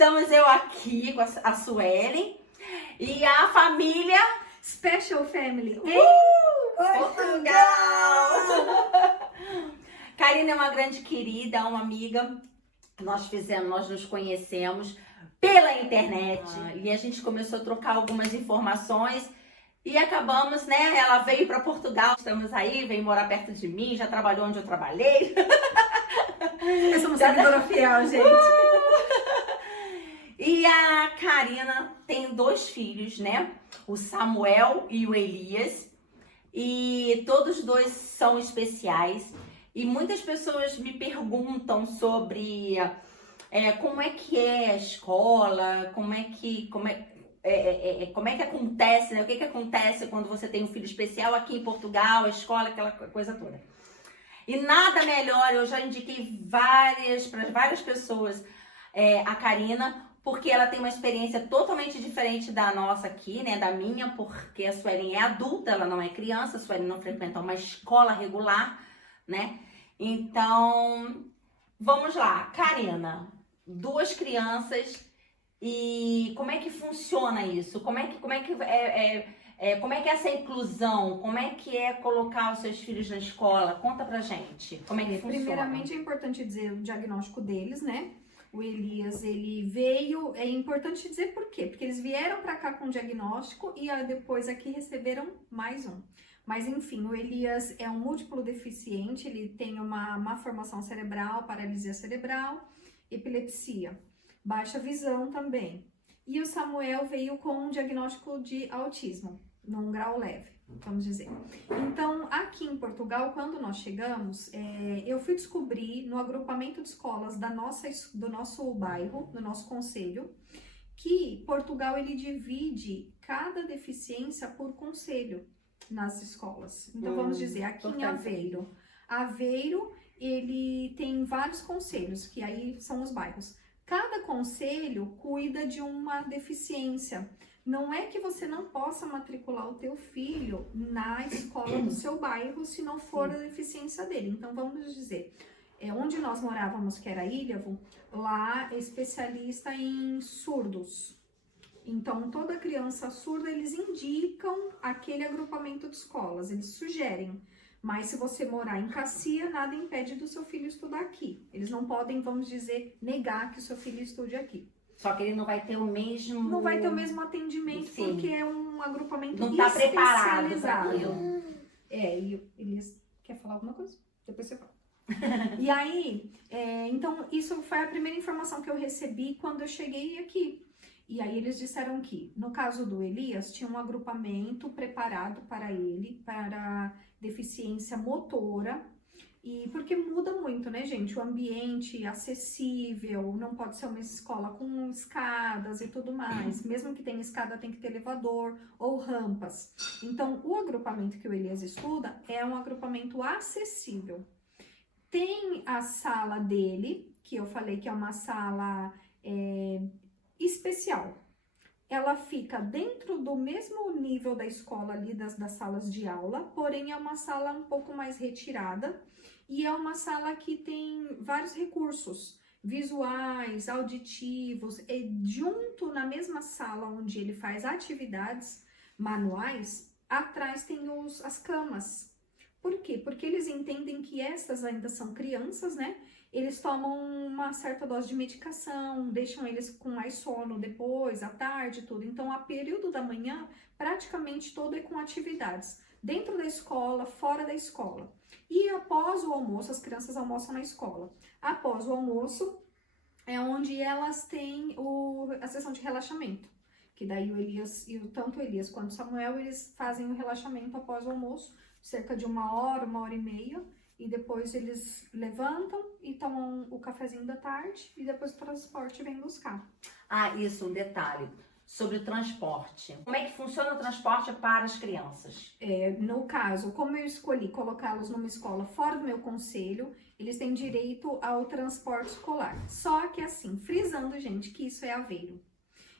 Estamos eu aqui com a Suelen e a família Special Family Portugal. Karina é uma grande querida, uma amiga. Nós nos conhecemos pela internet e a gente começou a trocar algumas informações e acabamos, né? Ela veio para Portugal, estamos aí, veio morar perto de mim, já trabalhou onde eu trabalhei. Eu sou uma seguidora fiel, gente. E a Karina tem 2 filhos, né? O Samuel e o Elias. E todos os 2 são especiais. E muitas pessoas me perguntam sobre como é que é a escola, como é que acontece, né? O que acontece quando você tem um filho especial aqui em Portugal, a escola, aquela coisa toda. E nada melhor, eu já indiquei para várias pessoas a Karina, porque ela tem uma experiência totalmente diferente da nossa aqui, né? Da minha, porque a Suelen é adulta, ela não é criança, a Suelen não frequenta uma escola regular, né? Então, vamos lá. Karina, 2 crianças e como é que funciona isso? Como é que é essa inclusão? Como é que é colocar os seus filhos na escola? Conta pra gente. Como é que funciona? Primeiramente, é importante dizer o diagnóstico deles, né? O Elias, ele veio, é importante dizer por quê? Porque eles vieram para cá com diagnóstico e depois aqui receberam mais um. Mas enfim, o Elias é um múltiplo deficiente, ele tem uma má formação cerebral, paralisia cerebral, epilepsia, baixa visão também. E o Samuel veio com um diagnóstico de autismo, num grau leve, vamos dizer. Então, aqui em Portugal, quando nós chegamos, eu fui descobrir no agrupamento de escolas do nosso bairro, do nosso concelho, que Portugal ele divide cada deficiência por concelho nas escolas. Então, vamos dizer, aqui em Aveiro, ele tem vários concelhos, que aí são os bairros. Cada concelho cuida de uma deficiência. Não é que você não possa matricular o teu filho na escola do seu bairro se não for a deficiência dele. Então, vamos dizer, onde nós morávamos, que era Ilhavo, lá é especialista em surdos. Então, toda criança surda, eles indicam aquele agrupamento de escolas, eles sugerem. Mas se você morar em Cacia, nada impede do seu filho estudar aqui. Eles não podem, vamos dizer, negar que o seu filho estude aqui. Só que ele não vai ter o mesmo... Não vai ter o mesmo atendimento, sim, porque é um agrupamento não tá preparado para aquilo. E Elias quer falar alguma coisa? Depois você fala. E aí, então, isso foi a primeira informação que eu recebi quando eu cheguei aqui. E aí eles disseram que, no caso do Elias, tinha um agrupamento preparado para ele, para deficiência motora, e porque muda muito, né, gente? O ambiente acessível, não pode ser uma escola com escadas e tudo mais. Mesmo que tenha escada, tem que ter elevador ou rampas. Então, o agrupamento que o Elias estuda é um agrupamento acessível. Tem a sala dele, que eu falei que é uma sala especial. Ela fica dentro do mesmo nível da escola ali, das salas de aula, porém é uma sala um pouco mais retirada e é uma sala que tem vários recursos visuais, auditivos, e junto na mesma sala onde ele faz atividades manuais, atrás tem as camas. Por quê? Porque eles entendem que essas ainda são crianças, né? Eles tomam uma certa dose de medicação, deixam eles com mais sono depois, à tarde, tudo. Então, a período da manhã, praticamente todo é com atividades. Dentro da escola, fora da escola. E após o almoço, as crianças almoçam na escola. Após o almoço, é onde elas têm a sessão de relaxamento. Que daí o Elias, tanto o Elias quanto o Samuel, eles fazem o relaxamento após o almoço, cerca de 1 hora e meia. E depois eles levantam e tomam o cafezinho da tarde e depois o transporte vem buscar. Ah, isso, um detalhe sobre o transporte. Como é que funciona o transporte para as crianças? No caso, como eu escolhi colocá-los numa escola fora do meu concelho, eles têm direito ao transporte escolar. Só que assim, frisando, gente, que isso é Aveiro.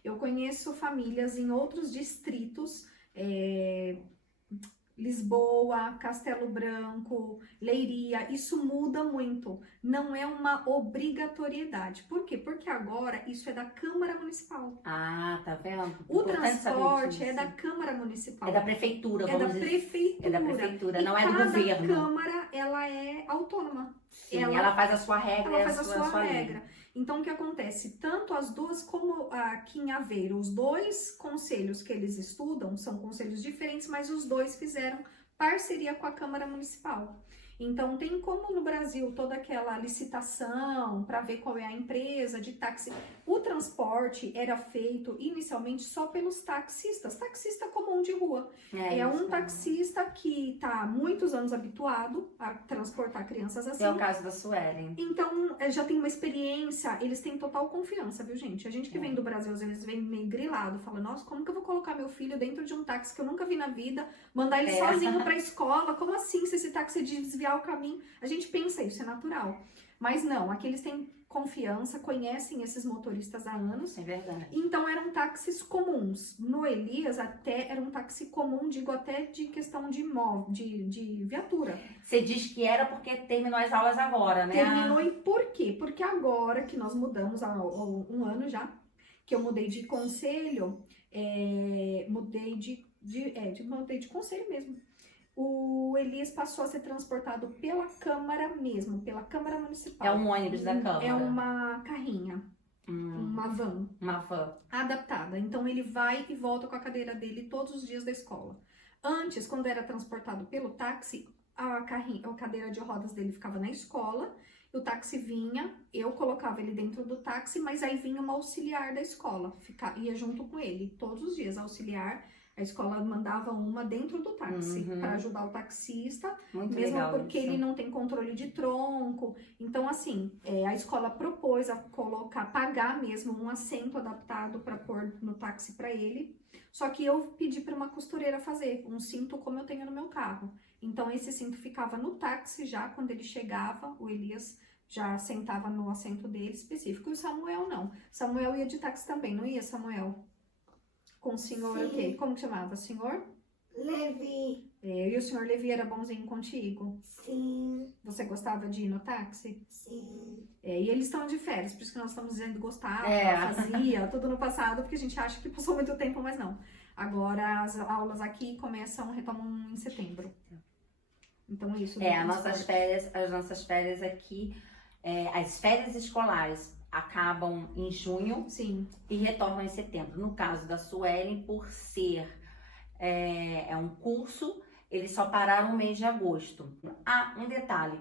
Eu conheço famílias em outros distritos, Lisboa, Castelo Branco, Leiria, isso muda muito. Não é uma obrigatoriedade. Por quê? Porque agora isso é da Câmara Municipal. Ah, tá vendo? O Importante saber transporte é disso. da Câmara Municipal. É da prefeitura, É da vamos dizer. prefeitura. É da prefeitura, E não é do cada governo. Câmara, ela é autônoma. Sim, ela faz a sua regra, Ela faz a sua lei. regra. Então, o que acontece? Tanto as duas, como aqui em Aveiro, os dois conselhos que eles estudam são conselhos diferentes, mas os dois fizeram parceria com a Câmara Municipal. Então, tem como no Brasil toda aquela licitação para ver qual é a empresa de táxi. O transporte era feito inicialmente só pelos taxistas, taxista comum de rua. É um taxista que está há muitos anos habituado a transportar crianças assim. É o caso da Suelen. Então, já tem uma experiência, eles têm total confiança, viu, gente? A gente que vem do Brasil, às vezes, vem meio grilado, fala, nossa, como que eu vou colocar meu filho dentro de um táxi que eu nunca vi na vida, mandar ele sozinho pra escola? Como assim, se esse táxi desviar o caminho? A gente pensa isso, é natural. Mas não, aqui eles têm confiança, conhecem esses motoristas há anos. É verdade. Então, eram táxis comuns. No Elias, até era um táxi comum, digo até de questão de de viatura. Você diz que era porque terminou as aulas agora, né? Terminou e por quê? Porque agora que nós mudamos há um ano já, que eu mudei de conselho, mudei de conselho mesmo. O Elias passou a ser transportado pela Câmara mesmo, pela Câmara Municipal. É um ônibus da Câmara? É uma carrinha, uma van. Uma van. Adaptada. Então ele vai e volta com a cadeira dele todos os dias da escola. Antes, quando era transportado pelo táxi, a cadeira de rodas dele ficava na escola, o táxi vinha, eu colocava ele dentro do táxi, mas aí vinha uma auxiliar da escola, ia junto com ele, todos os dias, auxiliar. A escola mandava uma dentro do táxi para ajudar o taxista, muito mesmo legal porque isso. ele não tem controle de tronco. Então, assim, a escola propôs a pagar mesmo um assento adaptado para pôr no táxi para ele. Só que eu pedi para uma costureira fazer um cinto como eu tenho no meu carro. Então, esse cinto ficava no táxi já, quando ele chegava, o Elias já sentava no assento dele específico. E o Samuel não. Samuel ia de táxi também, não ia, Samuel? Com o senhor, o quê? Como que chamava? Senhor? Levi. E o senhor Levi era bonzinho contigo? Sim. Você gostava de ir no táxi? Sim. E eles estão de férias, por isso que nós estamos dizendo gostava, fazia, tudo no passado, porque a gente acha que passou muito tempo, mas não. Agora as aulas aqui retomam em setembro. Então isso. As nossas férias aqui, as férias escolares acabam em junho. Sim. E retornam em setembro. No caso da Suelen, por ser um curso, eles só pararam o mês de agosto. Ah, um detalhe.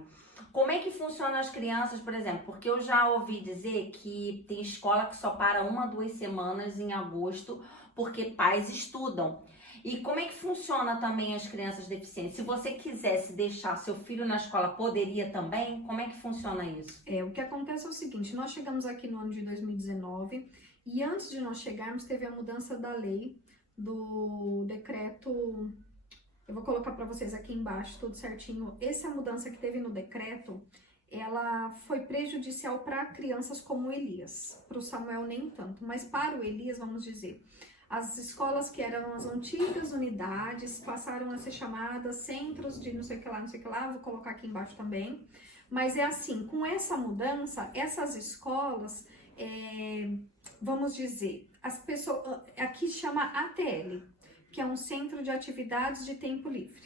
Como é que funcionam as crianças, por exemplo? Porque eu já ouvi dizer que tem escola que só para 1 2 semanas em agosto, porque pais estudam. E como é que funciona também as crianças deficientes? Se você quisesse deixar seu filho na escola, poderia também? Como é que funciona isso? O que acontece é o seguinte, nós chegamos aqui no ano de 2019 e antes de nós chegarmos teve a mudança da lei do decreto, eu vou colocar para vocês aqui embaixo tudo certinho. Essa mudança que teve no decreto, ela foi prejudicial para crianças como o Elias, para o Samuel nem tanto, mas para o Elias, vamos dizer, as escolas que eram as antigas unidades passaram a ser chamadas centros de não sei o que lá, vou colocar aqui embaixo também. Mas é assim, com essa mudança, essas escolas, vamos dizer, as pessoas, aqui chama ATL, que é um Centro de Atividades de Tempo Livre.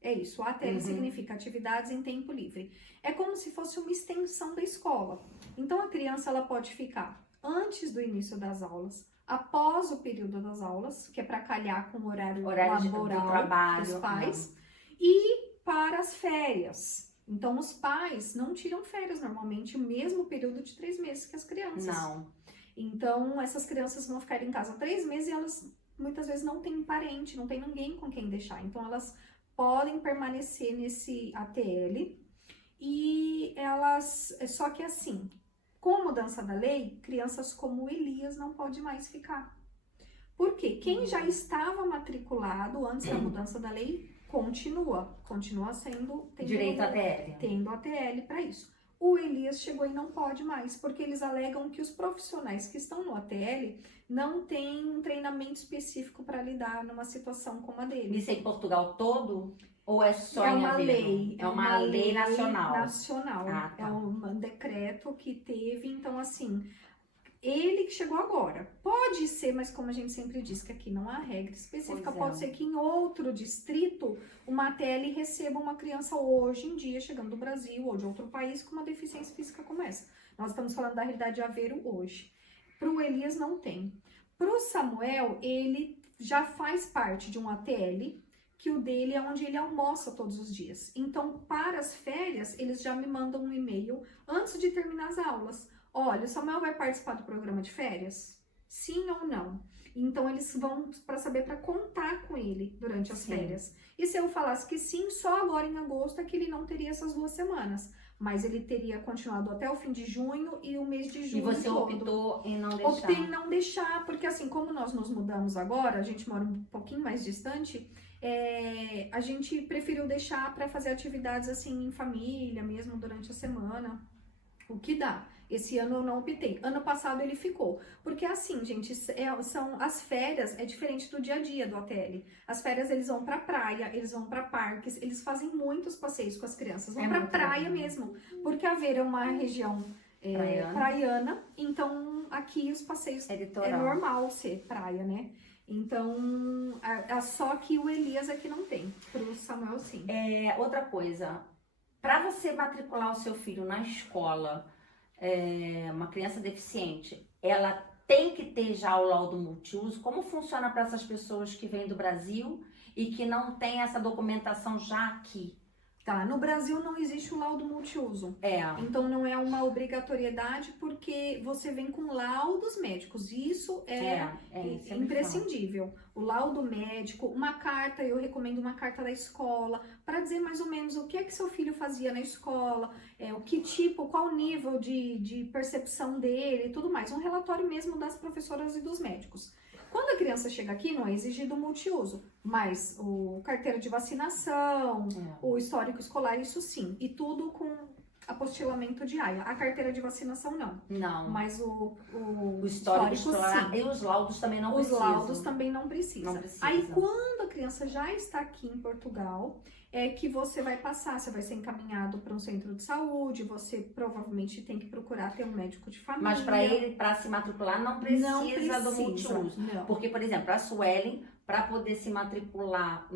É isso, o ATL significa Atividades em Tempo Livre. É como se fosse uma extensão da escola. Então a criança ela pode ficar antes do início das aulas, após o período das aulas, que é para calhar com o horário laboral trabalho, dos pais, e para as férias. Então, os pais não tiram férias normalmente o mesmo período de 3 meses que as crianças. Não. Então, essas crianças vão ficar em casa 3 meses e elas muitas vezes não têm parente, não tem ninguém com quem deixar. Então, elas podem permanecer nesse ATL e elas... Só que assim... Com a mudança da lei, crianças como o Elias não pode mais ficar. Por quê? Quem já estava matriculado antes da mudança da lei, continua sendo... Direito à ATL. Tendo ATL para isso. O Elias chegou e não pode mais, porque eles alegam que os profissionais que estão no ATL não têm um treinamento específico para lidar numa situação como a dele. Isso é em Portugal todo? Ou é só É em uma Aveiro? lei. É uma lei nacional. Nacional. Ah, tá. É um decreto que teve, então assim, ele que chegou agora. Pode ser, mas como a gente sempre diz que aqui não há regra específica, Pois é. pode ser que em outro distrito uma ATL receba uma criança hoje em dia, chegando do Brasil ou de outro país, com uma deficiência física como essa. Nós estamos falando da realidade de Aveiro hoje. Para o Elias não tem. Para o Samuel, ele já faz parte de um ATL, que o dele é onde ele almoça todos os dias. Então, para as férias, eles já me mandam um e-mail antes de terminar as aulas. Olha, o Samuel vai participar do programa de férias? Sim ou não? Então, eles vão para saber, para contar com ele durante as férias. E se eu falasse que sim, só agora em agosto é que ele não teria essas 2 semanas. Mas ele teria continuado até o fim de junho e o mês de E julho você todo. optou em não deixar? Optei em não deixar, porque assim, como nós nos mudamos agora, a gente mora um pouquinho mais distante, a gente preferiu deixar para fazer atividades assim em família, mesmo durante a semana, o que dá. Esse ano eu não optei. Ano passado ele ficou. Porque assim, gente, são as férias, é diferente do dia a dia do ATL. As férias eles vão pra praia, eles vão pra parques, eles fazem muitos passeios com as crianças. Vão pra praia mesmo. Porque Aveiro é uma região praiana, então aqui os passeios é normal ser praia, né? Então, só que o Elias aqui não tem. Pro Samuel, sim. Outra coisa, para você matricular o seu filho na escola, uma criança deficiente, ela tem que ter já o laudo multiuso? Como funciona para essas pessoas que vêm do Brasil e que não tem essa documentação já aqui? Tá, no Brasil não existe o laudo multiuso. É. Então não é uma obrigatoriedade porque você vem com laudos médicos. Isso é imprescindível. O laudo médico, uma carta, eu recomendo uma carta da escola para dizer mais ou menos o que é que seu filho fazia na escola, o que tipo, qual nível de percepção dele e tudo mais. Um relatório mesmo das professoras e dos médicos. Quando a criança chega aqui, não é exigido o multiuso, mas o carteira de vacinação, o histórico escolar, isso sim. E tudo com apostilamento de AIA. A carteira de vacinação, não. Não. Mas o histórico escolar, sim. E os laudos também não precisam. Os laudos também não precisam. Não precisa. Aí, quando a criança já está aqui em Portugal, é que você vai passar, você vai ser encaminhado para um centro de saúde, você provavelmente tem que procurar ter um médico de família. Mas para se matricular, não precisa do multiuso. Não. Porque, por exemplo, a Suelen, para poder se matricular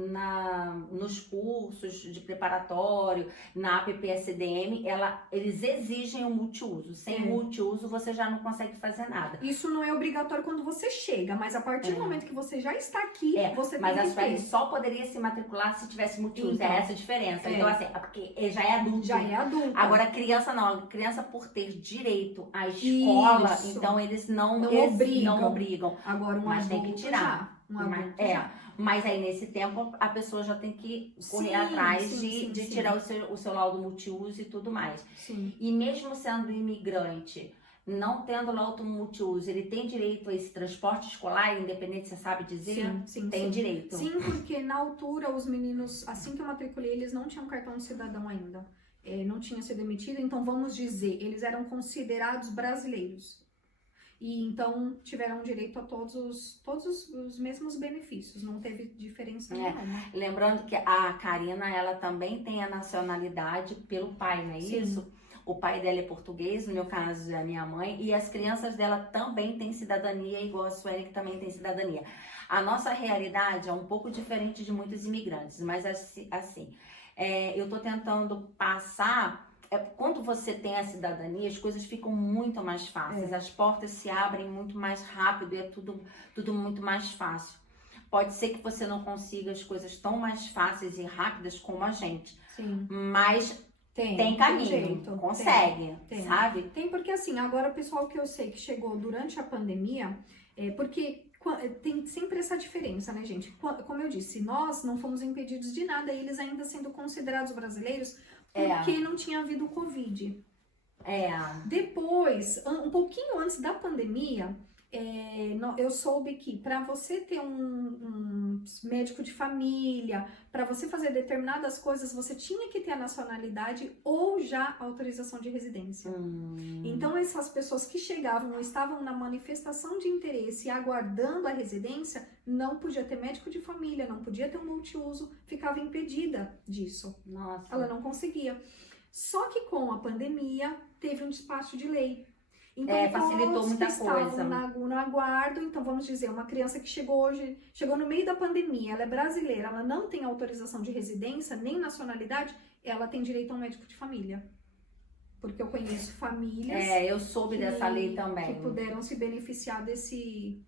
nos cursos de preparatório, na APPSDM, eles exigem o multiuso. Sem multiuso, você já não consegue fazer nada. Isso não é obrigatório quando você chega, mas a partir do momento que você já está aqui, você tem mas que a Suelen ter. só poderia se matricular se tivesse multiuso. Então, é essa a diferença. Então, assim, porque já é adulto. Já é adulto. Agora, a criança não. A criança, por ter direito à escola, Isso. então eles não obrigam. Agora, mas tem que tirar. Mas aí nesse tempo a pessoa já tem que correr atrás de tirar o seu laudo multiuso e tudo mais. Sim. E mesmo sendo imigrante, não tendo laudo multiuso, ele tem direito a esse transporte escolar, independente, você sabe dizer? Sim. Tem direito. Sim, porque na altura os meninos, assim que eu matriculei, eles não tinham cartão de cidadão ainda. Não tinha sido emitido, então vamos dizer, eles eram considerados brasileiros. E então tiveram direito a todos os mesmos benefícios, não teve diferença nenhuma. Lembrando que a Karina, ela também tem a nacionalidade pelo pai, não é isso? O pai dela é português, no meu caso é a minha mãe, e as crianças dela também têm cidadania, igual a Sueli, que também tem cidadania. A nossa realidade é um pouco diferente de muitos imigrantes, mas assim, eu tô tentando passar... Quando você tem a cidadania, as coisas ficam muito mais fáceis, as portas se abrem muito mais rápido, é tudo muito mais fácil. Pode ser que você não consiga as coisas tão mais fáceis e rápidas como a gente, mas tem caminho, consegue, sabe? Tem, porque assim, agora o pessoal que eu sei que chegou durante a pandemia, porque tem sempre essa diferença, né, gente? Como eu disse, nós não fomos impedidos de nada, eles ainda sendo considerados brasileiros, porque não tinha havido Covid. Depois, um pouquinho antes da pandemia, Eu soube que para você ter um médico de família, para você fazer determinadas coisas, você tinha que ter a nacionalidade ou já a autorização de residência. Então, essas pessoas que chegavam ou estavam na manifestação de interesse e aguardando a residência, não podia ter médico de família, não podia ter um multiuso, ficava impedida disso. Nossa. Ela não conseguia. Só que com a pandemia, teve um despacho de lei. Então, facilitou todos muita que estavam coisa. no aguardo, então vamos dizer, uma criança que chegou no meio da pandemia, ela é brasileira, ela não tem autorização de residência, nem nacionalidade, ela tem direito a um médico de família. Porque eu conheço famílias Eu soube dessa lei também. que puderam se beneficiar desse,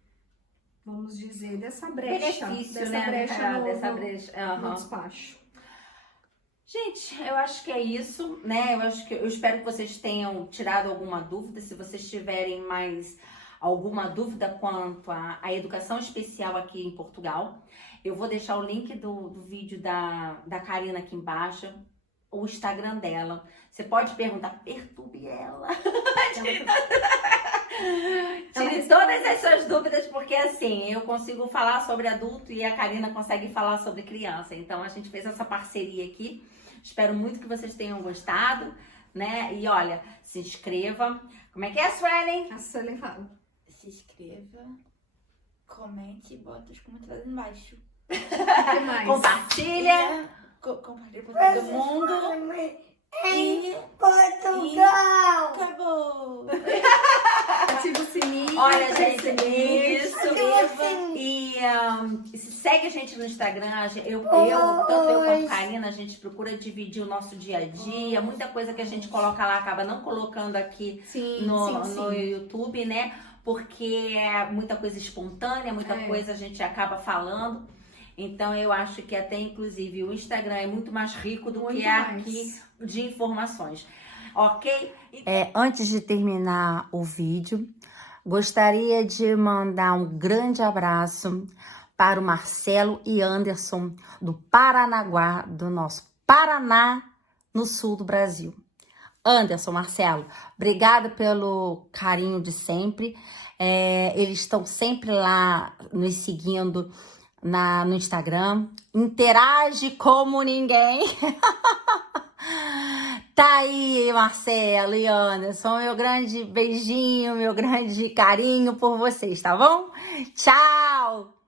vamos dizer, dessa brecha. Benefício, dessa né? brecha brecha. no despacho. Gente, eu acho que é isso, né? Eu espero que vocês tenham tirado alguma dúvida. Se vocês tiverem mais alguma dúvida quanto à educação especial aqui em Portugal, eu vou deixar o link do vídeo da Karina aqui embaixo, o Instagram dela. Você pode perguntar, perturbe ela. Tire todas as suas dúvidas, porque assim, eu consigo falar sobre adulto e a Karina consegue falar sobre criança. Então, a gente fez essa parceria aqui. Espero muito que vocês tenham gostado, né? E olha, se inscreva. Como é que é, Suelen? A Suelen fala. Se inscreva, comente e bota os comentários embaixo. O que mais? Compartilha. Compartilha pra todo mundo. E Portugal! acabou! Ativa o sininho. Olha, gente, isso. E segue a gente no Instagram. Tanto eu quanto a Karina, a gente procura dividir o nosso dia a dia. Muita coisa que a gente coloca lá acaba não colocando aqui no YouTube, né? Porque é muita coisa espontânea, muita coisa a gente acaba falando. Então, eu acho que até, inclusive, o Instagram é muito mais rico do que aqui de informações. Ok? Antes de terminar o vídeo, gostaria de mandar um grande abraço para o Marcelo e Anderson, do Paranaguá, do nosso Paraná, no sul do Brasil. Anderson, Marcelo, obrigada pelo carinho de sempre. Eles estão sempre lá nos seguindo no Instagram. Interage como ninguém. Tá aí, Marcelo e Anderson, meu grande beijinho, meu grande carinho por vocês, tá bom? Tchau!